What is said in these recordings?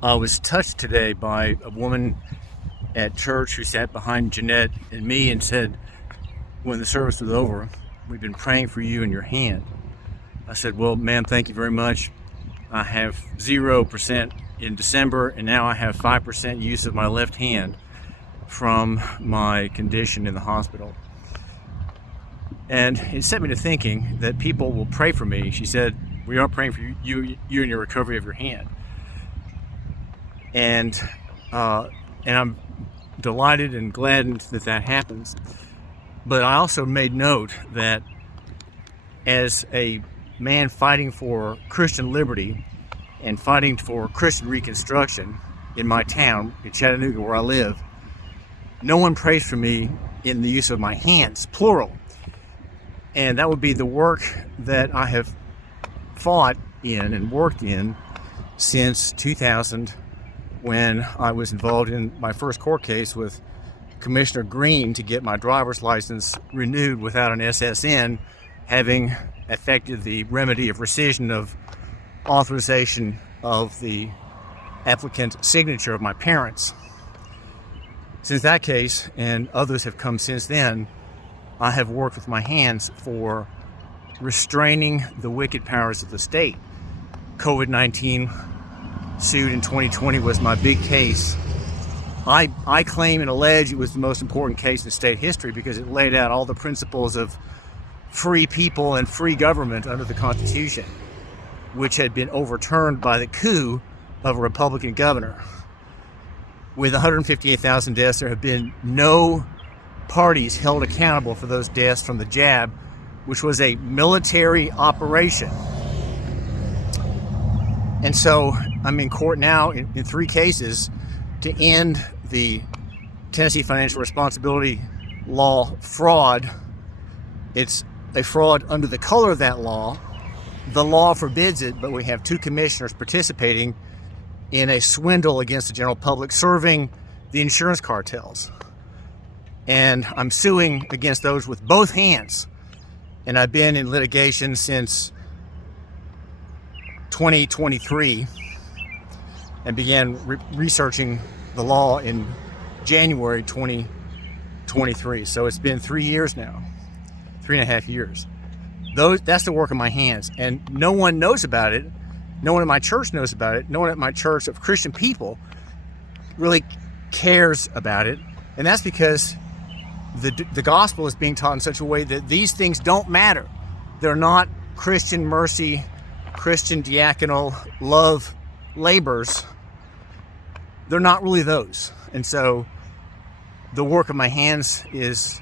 I was touched today by a woman at church who sat behind Jeanette and me and said, when the service was over, "We've been praying for you and your hand." I said, "Well, ma'am, thank you very much. I have 0% in December, and now I have 5% use of my left hand from my condition in the hospital." And it set me to thinking that people will pray for me. She said, "We are praying for you and your recovery of your hand." And I'm delighted and gladdened that that happens. But I also made note that as a man fighting for Christian liberty and fighting for Christian reconstruction in my town, in Chattanooga, where I live, no one prays for me in the use of my hands, plural. And that would be the work that I have fought in and worked in since 2000, when I was involved in my first court case with Commissioner Green to get my driver's license renewed without an SSN, having affected the remedy of rescission of authorization of the applicant signature of my parents. Since that case, and others have come since then, I have worked with my hands for restraining the wicked powers of the state. COVID-19 suit in 2020 was my big case. I claim and allege it was the most important case in state history because it laid out all the principles of free people and free government under the Constitution, which had been overturned by the coup of a Republican governor. With 158,000 deaths, there have been no parties held accountable for those deaths from the jab, which was a military operation. And so I'm in court now in 3 cases to end the Tennessee Financial Responsibility Law fraud. It's a fraud under the color of that law. The law forbids it, but we have 2 commissioners participating in a swindle against the general public, serving the insurance cartels. And I'm suing against those with both hands. And I've been in litigation since 2023 and began researching the law in January 2023. So it's been 3 years now, 3.5 years. That's the work of my hands, and no one knows about it. No one at my church knows about it. No one at my church of Christian people really cares about it. And that's because the gospel is being taught in such a way that these things don't matter. They're not Christian mercy, Christian diaconal love labors. They're not really those. And so the work of my hands is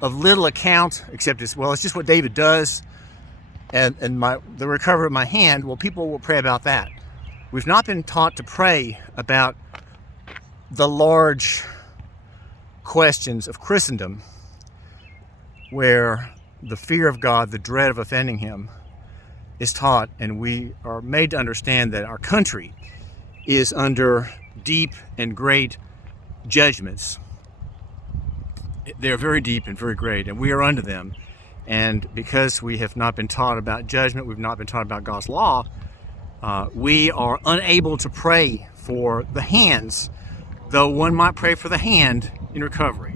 of little account, except it's just what David does. And the recovery of my hand, well, people will pray about that. We've not been taught to pray about the large questions of Christendom, where the fear of God, the dread of offending Him, is taught, and we are made to understand that our country is under deep and great judgments. They're very deep and very great, and we are under them. And because we have not been taught about judgment, we've not been taught about God's law, we are unable to pray for the hands, though one might pray for the hand in recovery.